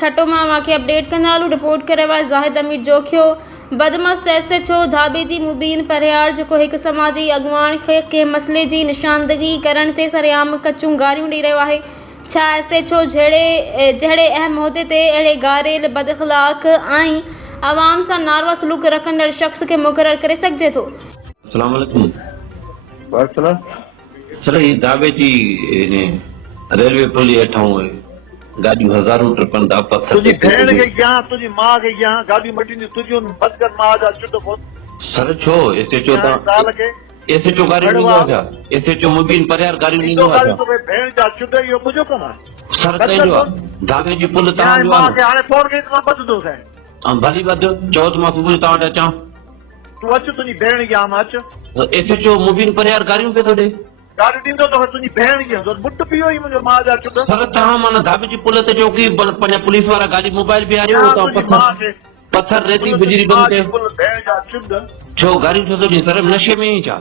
ठटो मां वाक़े अपडेट कंदालू। रिपोर्ट करे रहिया ज़ाहिद अमीर जोखियो बदमस्त SHO धाबे जी मुबीन परियार जेको एक समाजी अगवान खे कंहिं मसइले जी निशानदगी करण ते सरेआम कचूं गारियूं ॾेई रहियो आहे। छा SHO जहिड़े अहम उहिदे ते अहिड़े गारियल बदअख़लाक़ ऐं अवाम सां नारवा सलूक रखंदड़ शख़्स खे मुक़रर करे सघिजे थो? अस्सलाम वालेकुम। सर ये दावे जी रेलवे पुल हेठां गाड़ियों हज़ारों ट्रिपन दा पत्थर तुझी भेण के यहाँ तुझी माँ के यहाँ गाड़ी मटी तुझी बदकर माँ जा चुट को सर छो SHO ता SHO गाड़ी नहीं आजा SHO मुबीन परियार गाड़ी नहीं आजा तो भेण जा चुट यो मुझो कमा सर तेजो दावे जी पुल ता जो माँ के आने फोन के इतना बद दो है भली बद चौथ मां सुबह ता अचा तू अच तुझी भेण के आम अच SHO मुबीन परियार गाड़ियों पे तो दे गाड़ी दींदो तो तुझी भेण के तो बुट पियो ही मुझो माँ जा चुट सर ता माने दावे जी पुल ते चौकी पंजा पुलिस वाला गाड़ी मोबाइल भी आ रही हो तो पत्थर रेती बिजली बम के पुल भेण जा चुट छो गाड़ी तो जी सर नशे में ही चा